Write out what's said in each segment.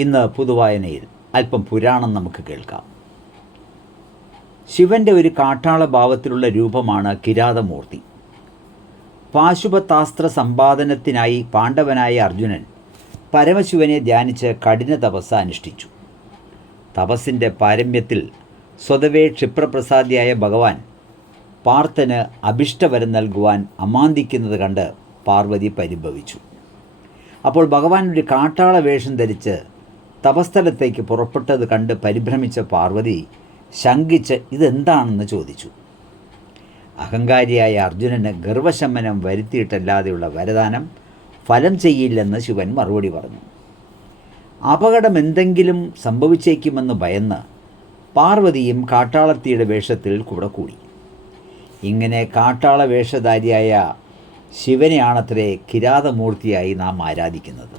ഇന്ന് പുതുവായനയിൽ അല്പം പുരാണം നമുക്ക് കേൾക്കാം. ശിവൻ്റെ ഒരു കാട്ടാള ഭാവത്തിലുള്ള രൂപമാണ് കിരാതമൂർത്തി. പാശുപതാസ്ത്ര സമ്പാദനത്തിനായി പാണ്ഡവനായ അർജുനൻ പരമശിവനെ ധ്യാനിച്ച് കഠിന തപസ് അനുഷ്ഠിച്ചു. തപസ്സിൻ്റെ പാരമ്യത്തിൽ സ്വതവേ ക്ഷിപ്രപ്രസാദിയായ ഭഗവാൻ പാർത്ഥന് അഭിഷ്ടവരം നൽകുവാൻ അമാന്തിക്കുന്നത് കണ്ട് പാർവതി പരിഭവിച്ചു. അപ്പോൾ ഭഗവാൻ ഒരു കാട്ടാള വേഷം ധരിച്ച് തപസ്ഥലത്തേക്ക് പുറപ്പെട്ടത് കണ്ട് പരിഭ്രമിച്ച പാർവതി ശങ്കിച്ച് ഇതെന്താണെന്ന് ചോദിച്ചു. അഹങ്കാരിയായ അർജുനന് ഗർവശമനം വരുത്തിയിട്ടല്ലാതെയുള്ള വരദാനം ഫലം ചെയ്യില്ലെന്ന് ശിവൻ മറുപടി പറഞ്ഞു. അപകടം എന്തെങ്കിലും സംഭവിച്ചേക്കുമെന്ന് ഭയന്ന് പാർവതിയും കാട്ടാളത്തിയുടെ വേഷത്തിൽ കൂടെ കൂടി. ഇങ്ങനെ കാട്ടാള വേഷധാരിയായ ശിവനെയാണത്രേ കിരാതമൂർത്തിയായി നാം ആരാധിക്കുന്നത്.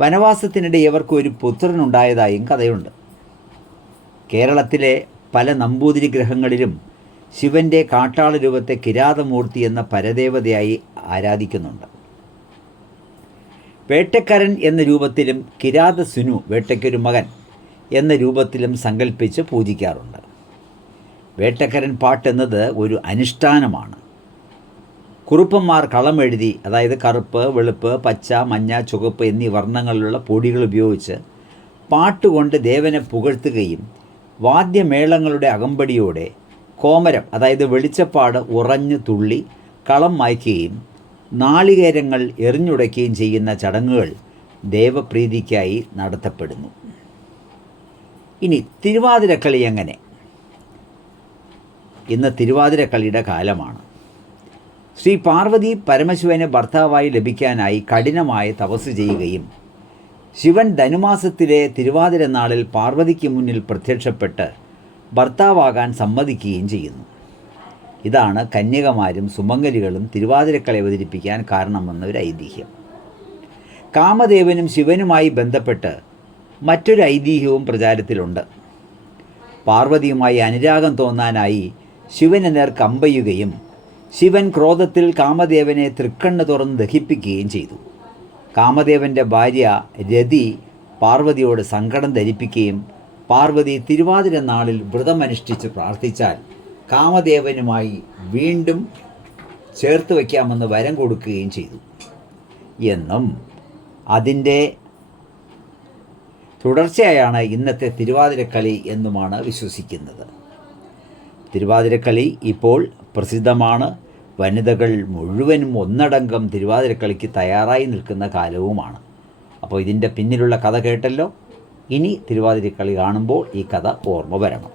വനവാസത്തിനിടെ ഇവർക്ക് ഒരു പുത്രനുണ്ടായതായും കഥയുണ്ട്. കേരളത്തിലെ പല നമ്പൂതിരി ഗ്രഹങ്ങളിലും ശിവൻ്റെ കാട്ടാള രൂപത്തെ കിരാതമൂർത്തി എന്ന പരദേവതയായി ആരാധിക്കുന്നുണ്ട്. വേട്ടക്കാരൻ എന്ന രൂപത്തിലും കിരാതസുനു വേട്ടയ്ക്കൊരു മകൻ എന്ന രൂപത്തിലും സങ്കല്പിച്ച് പൂജിക്കാറുണ്ട്. വേട്ടക്കാരൻ പാട്ടെന്നത് ഒരു അനുഷ്ഠാനമാണ്. കുറുപ്പന്മാർ കളമെഴുതി, അതായത് കറുപ്പ്, വെളുപ്പ്, പച്ച, മഞ്ഞ, ചുവപ്പ് എന്നീ വർണ്ണങ്ങളിലുള്ള പൊടികൾ ഉപയോഗിച്ച് പാട്ടുകൊണ്ട് ദേവനെ പുകഴ്ത്തുകയും വാദ്യമേളങ്ങളുടെ അകമ്പടിയോടെ കോമരം, അതായത് വെളിച്ചപ്പാട് ഉറഞ്ഞു തുള്ളി കളം മായ്ക്കുകയും നാളികേരങ്ങൾ എറിഞ്ഞുടയ്ക്കുകയും ചെയ്യുന്ന ചടങ്ങുകൾ ദേവപ്രീതിക്കായി നടത്തപ്പെടുന്നു. ഇനി തിരുവാതിരക്കളി എങ്ങനെ? ഇന്ന് തിരുവാതിരക്കളിയുടെ കാലമാണ്. ശ്രീ പാർവതി പരമശിവന് ഭർത്താവായി ലഭിക്കാനായി കഠിനമായ തപസ് ചെയ്യുകയും ശിവൻ ധനുമാസത്തിലെ തിരുവാതിര നാളിൽ പാർവതിക്ക് മുന്നിൽ പ്രത്യക്ഷപ്പെട്ട് ഭർത്താവാകാൻ സമ്മതിക്കുകയും ചെയ്യുന്നു. ഇതാണ് കന്യകമാരും സുമംഗലികളും തിരുവാതിരക്കളി അവതരിപ്പിക്കാൻ കാരണമെന്നൊരു ഐതിഹ്യം. കാമദേവനും ശിവനുമായി ബന്ധപ്പെട്ട് മറ്റൊരു ഐതിഹ്യവും പ്രചാരത്തിലുണ്ട്. പാർവതിയുമായി അനുരാഗം തോന്നാനായി ശിവന് നേർ കമ്പയുകയും ശിവൻ ക്രോധത്തിൽ കാമദേവനെ തൃക്കണ്ണ് തുറന്ന് ദഹിപ്പിക്കുകയും ചെയ്തു. കാമദേവൻ്റെ ഭാര്യ രതി പാർവതിയോട് സങ്കടം ധരിപ്പിക്കുകയും പാർവതി തിരുവാതിര നാളിൽ വ്രതമനുഷ്ഠിച്ച് പ്രാർത്ഥിച്ചാൽ കാമദേവനുമായി വീണ്ടും ചേർത്ത് വയ്ക്കാമെന്ന് വരം കൊടുക്കുകയും ചെയ്തു എന്നും അതിൻ്റെ തുടർച്ചയായാണ് ഇന്നത്തെ തിരുവാതിരക്കളി എന്നുമാണ് വിശ്വസിക്കുന്നത്. തിരുവാതിരക്കളി ഇപ്പോൾ പ്രസിദ്ധമാണ്. വനിതകൾ മുഴുവനും ഒന്നടങ്കം തിരുവാതിരക്കളിക്ക് തയ്യാറായി നിൽക്കുന്ന കാലവുമാണ്. അപ്പോൾ ഇതിൻ്റെ പിന്നിലുള്ള കഥ കേട്ടല്ലോ. ഇനി തിരുവാതിരക്കളി കാണുമ്പോൾ ഈ കഥ ഓർമ്മ വരണം.